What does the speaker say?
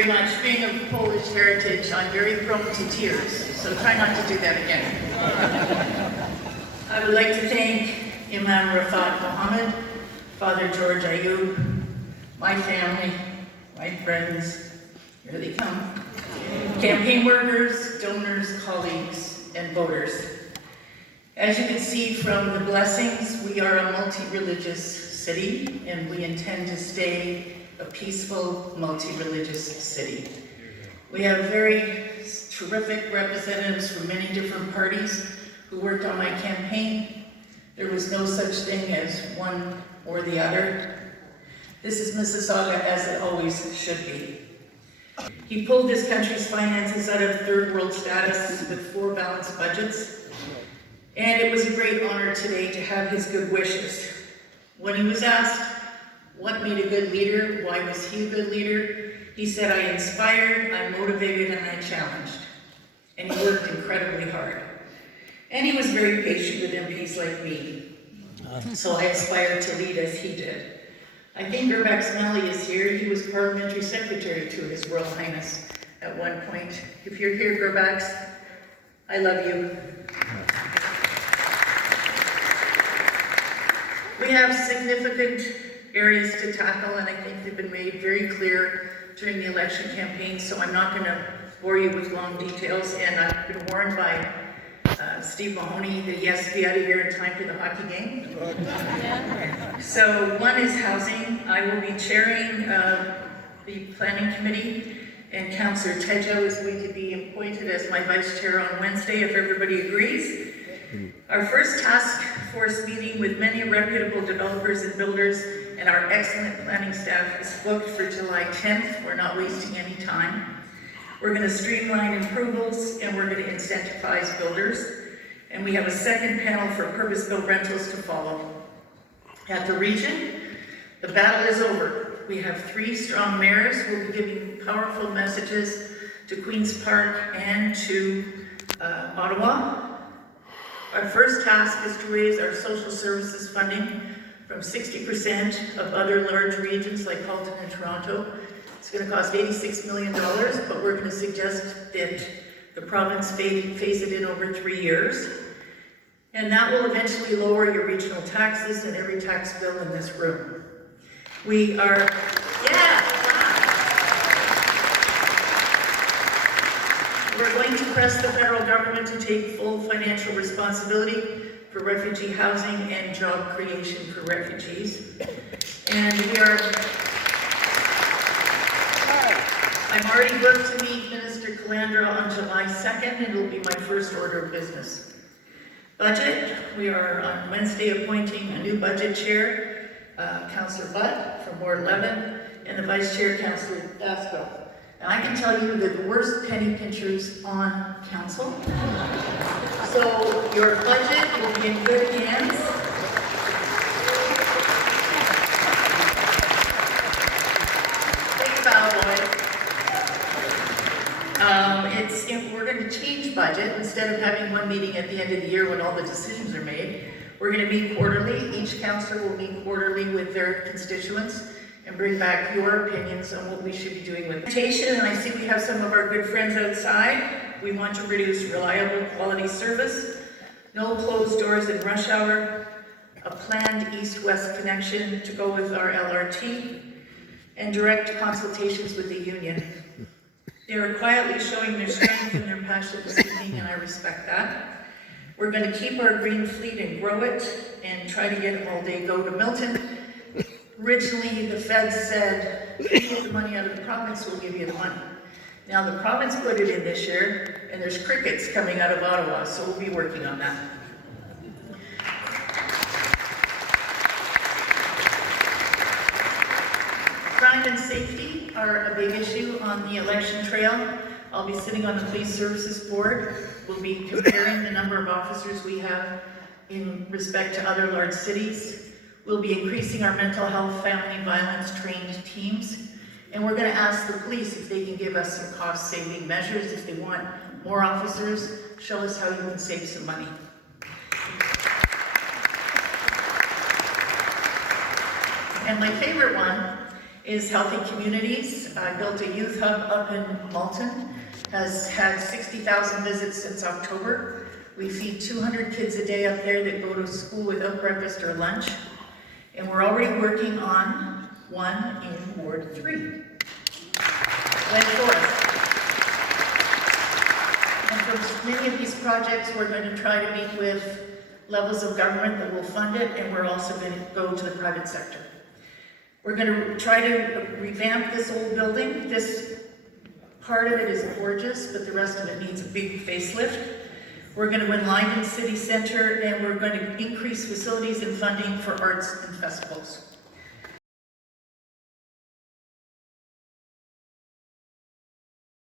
very much. Being of Polish heritage, I'm very prone to tears, so try not to do that again. I would like to thank Imam Rafat Mohammed, Father George Ayub, my family, my friends, here they come, campaign workers, donors, colleagues, and voters. As you can see from the blessings, we are a multi-religious city, and we intend to stay a peaceful, multi-religious city. We have very terrific representatives from many different parties who worked on my campaign. There was no such thing as one or the other. This is Mississauga as it always should be. He pulled this country's finances out of third world status with 4 balanced budgets. And it was a great honor today to have his good wishes. When he was asked what made a good leader, why was he a good leader, he said, I inspired, I motivated, and I challenged. And he worked incredibly hard. And he was very patient with MPs like me. So I aspired to lead as he did. I think Gerbax Smelly is here. He was parliamentary secretary to His Royal Highness at one point. If you're here, Gerbax, I love you. We have significant areas to tackle, and I think they've been made very clear during the election campaign, so I'm not going to bore you with long details, and I've been warned by Steve Mahoney that he has to be out of here in time for the hockey game. So one is housing. I will be chairing the planning committee, and Councillor Tejo is going to be appointed as my vice chair on Wednesday, if everybody agrees. Our first task force meeting with many reputable developers and builders and our excellent planning staff is booked for July 10th. We're not wasting any time. We're going to streamline approvals and we're going to incentivize builders. And we have a second panel for purpose-built rentals to follow. At the region, the battle is over. We have 3 strong mayors who will be giving powerful messages to Queen's Park and to Ottawa. Our first task is to raise our social services funding from 60% of other large regions like Halton and Toronto. It's going to cost $86 million, but we're going to suggest that the province phase it in over 3 years. And that will eventually lower your regional taxes and every tax bill in this room. We are, we're going to press the federal government to take full financial responsibility for refugee housing and job creation for refugees. And I'm already booked to meet Minister Calandra on July 2nd, and it will be my first order of business. Budget, we are on Wednesday appointing a new budget chair, Councillor Butt from Ward 11, and the vice chair, Councillor Dasco. And I can tell you that the worst penny pinchers on council. So your budget will be in good hands. Think about it. We're going to change budget. Instead of having one meeting at the end of the year when all the decisions are made, we're going to meet quarterly. Each councillor will meet quarterly with their constituents and bring back your opinions on what we should be doing with sanitation. And I see we have some of our good friends outside. We want to produce reliable quality service, no closed doors in rush hour, a planned east-west connection to go with our LRT, and direct consultations with the union. They are quietly showing their strength and their passion this evening, and I respect that. We're going to keep our green fleet and grow it and try to get all-day go to Milton. Originally, the feds said, if you get the money out of the province, we'll give you the money. Now, the province put it in this year, and there's crickets coming out of Ottawa, so we'll be working on that. Crime and safety are a big issue on the election trail. I'll be sitting on the Police Services Board. We'll be comparing the number of officers we have in respect to other large cities. We'll be increasing our mental health, family violence trained teams. And we're going to ask the police if they can give us some cost-saving measures. If they want more officers, show us how you can save some money. And my favorite one is Healthy Communities. I built a youth hub up in Malton, has had 60,000 visits since October. We feed 200 kids a day up there that go to school without breakfast or lunch. And we're already working on one in Ward 3, Glen Forest. And for many of these projects, we're going to try to meet with levels of government that will fund it, and we're also going to go to the private sector. We're going to try to revamp this old building. This part of it is gorgeous, but the rest of it needs a big facelift. We're going to enliven City Centre, and we're going to increase facilities and funding for arts and festivals.